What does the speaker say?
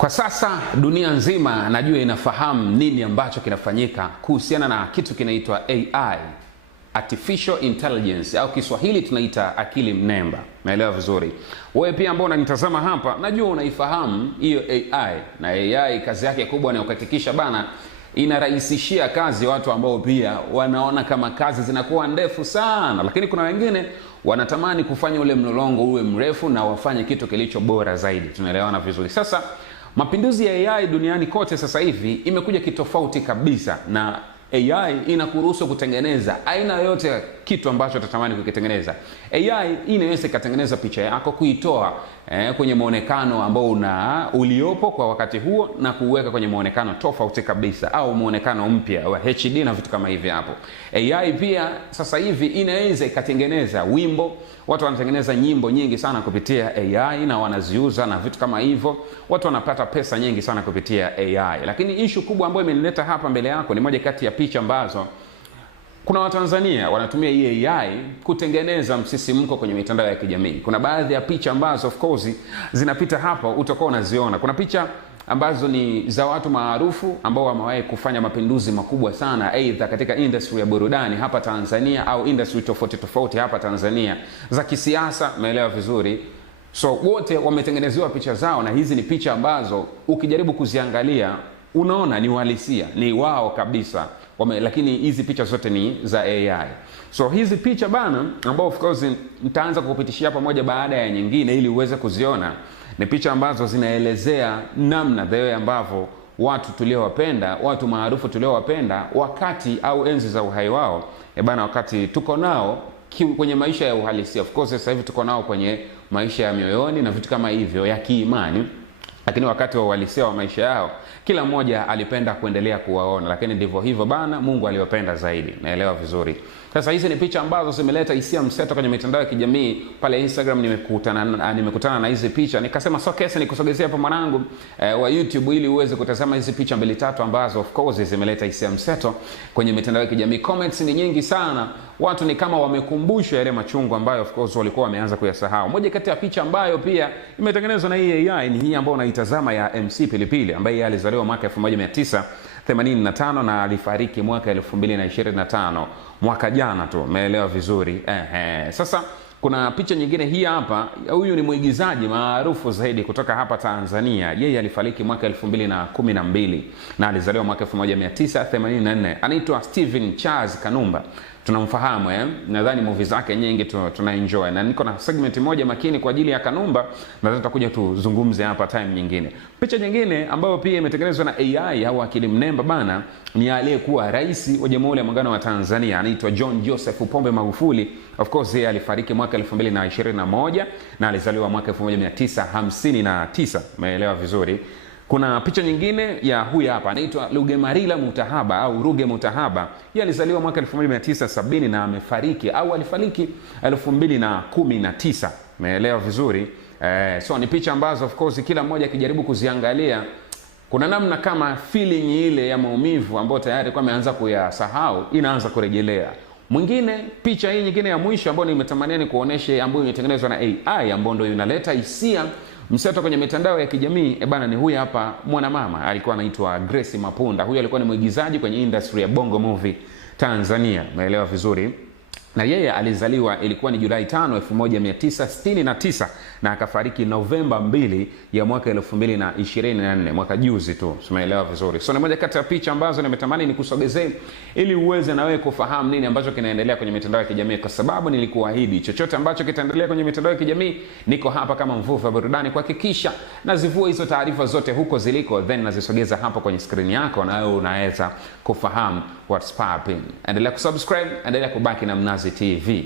Kwa sasa dunia nzima najua inafahamu nini ambacho kinafanyika kuhusiana na kitu kinaitwa AI, Artificial Intelligence, au Kiswahili tunaita akili mnemba. Naelewa vizuri. Wewe pia ambao unanitazama hapa, najua unaifahamu hiyo AI. Na AI kazi yake kubwa ni kuhakikisha bana inarahisishia kazi watu ambao pia wanaona kama kazi zinakuwa ndefu sana, lakini kuna wengine wanatamani kufanya ule mlolongo uwe mrefu na wafanye kitu kilicho bora zaidi. Tunaelewana vizuri. Sasa mapinduzi ya AI duniani kote sasa hivi imekuja kitofauti kabisa, na AI inakuruhusu kutengeneza aina yote ya kitu ambacho utatamani kukitengeneza. AI inaweza ikatengeneza picha yako, kuitoa kwenye muonekano ambao uliopo kwa wakati huo na kuweka kwenye muonekano tofauti kabisa, au muonekano mpya wa HD na vitu kama hivi hapo. AI pia sasa hivi inaweza ikatengeneza wimbo. Watu wanatengeneza nyimbo nyingi sana kupitia AI na wanaziuza na vitu kama hivyo. Watu wanapata pesa nyingi sana kupitia AI. Lakini issue kubwa ambayo imenileta hapa mbele yako ni moja kati ya picha ambazo kuna Watanzania wanatumia hii AI kutengeneza msisimko kwenye mitandao ya kijamii. Kuna baadhi ya picha ambazo of course zinapita hapa utakuwa unaziona. Kuna picha ambazo ni za watu maarufu ambao wamewahi kufanya mapinduzi makubwa sana, aidha katika industry ya burudani hapa Tanzania au industry tofauti tofauti hapa Tanzania za kisiasa, umeelewa vizuri. So wote wametengenezewa picha zao, na hizi ni picha ambazo ukijaribu kuziangalia unaona ni uhalisia, ni wao kabisa. Lakini hizi picha zote ni za AI. So hizi picha bana, ambao of course nitaanza kukupitishia pamoja baada ya nyingine ili uweze kuziona, ni picha ambazo zinaelezea namna the way ambavyo watu tuliowapenda, watu maarufu tuliowapenda wakati au enzi za uhai wao, bana, wakati tuko nao kwenye maisha ya uhalisia. Of course sasa hivi tuko nao kwenye maisha ya mioyoni na vitu kama hivyo ya kiimani, lakini wakati wa uhalisia wa maisha yao kila mmoja alipenda kuendelea kuwaona, lakini ndivyo hivyo bana, Mungu aliwapenda zaidi. Naelewa vizuri. Sasa hizi ni picha ambazo zimeleta hisia mseto kwenye mitandao ya kijamii. Pale Instagram nimekutana na hizi picha, nikasema so kesi nikusogezea hapa mwanangu wa YouTube ili uweze kutazama hizi picha mbili tatu ambazo of course zimeleta hisia mseto kwenye mitandao ya kijamii. Comments ni nyingi sana. Watu ni kama wamekumbushwa yale machungu ambayo of course walikuwa wameanza kuyasahau. Moja kati ya picha ambayo pia imetengenezwa na hii AI ni hii ambayo unaitazama ya MC Pilipili, ambaye alizaliwa mwaka 1985 na alifariki mwaka 2025, mwaka jana tu. Umeelewa vizuri? Sasa kuna picha nyingine hii hapa. Huyu ni mwigizaji maarufu zaidi kutoka hapa Tanzania. Yeye alifariki mwaka 2012 na alizaliwa mwaka 1984. Anaitwa Steven Charles Kanumba. Tunamfahamu nadhani movie zake nyingi tunaenjoy, na niko na segment moja makini kwa ajili ya Kanumba, na tutakuja tuzungumze hapa time nyingine. Picha nyingine ambayo pia imetengenezwa na AI au akili mnemba bana, ni aliyekuwa rais wa Jamhuri ya Muungano wa Tanzania, anaitwa John Joseph Pombe Magufuli. Of course yeye alifariki mwaka 2021 na alizaliwa mwaka 1959. Umeelewa vizuri? Kuna picha nyingine ya huyu hapa, anaitwa Rugemalira Mutahaba au Ruge Mutahaba. Yeye alizaliwa mwaka 1970 na alifariki 2019. Umeelewa vizuri? So ni picha ambazo of course kila mmoja akijaribu kuziangalia kuna namna kama feeling ile ya maumivu ambayo tayari kwa ameanza kuyasahau inaanza kurejelea. Mwingine, picha hii nyingine ya mwisho ambayo nimetamania ni kuonesha, ambayo imetengenezwa na AI, ambayo ndio inaleta hisia mseto kwenye mitandao ya kijamii. Bana, ni huyu hapa mwanamama, alikuwa anaitwa Grace Mapunda. Huyu alikuwa ni mwigizaji kwenye industry ya Bongo Movie Tanzania. Umeelewa vizuri? Na yeye alizaliwa ilikuwa ni Julai 5, 1969 na akafariki Novemba 2 ya mwaka 2024, mwaka juzi tu. Umeelewa vizuri? So ni moja kati ya picha ambazo nimetamani nikusogezee ili uweze na wewe kufahamu nini ambacho kinaendelea kwenye mitandao ya kijamii, kwa sababu nilikuahidi chochote ambacho kitaendelea kwenye mitandao ya kijamii, niko hapa kama mvuvi wa burudani kuhakikisha nazivua hizo taarifa zote huko ziliko, then nazisogeza hapa kwenye screen yako, na wewe unaweza kufahamu what's popping. Endelea kusubscribe, endelea kubaki na Mnazi TV.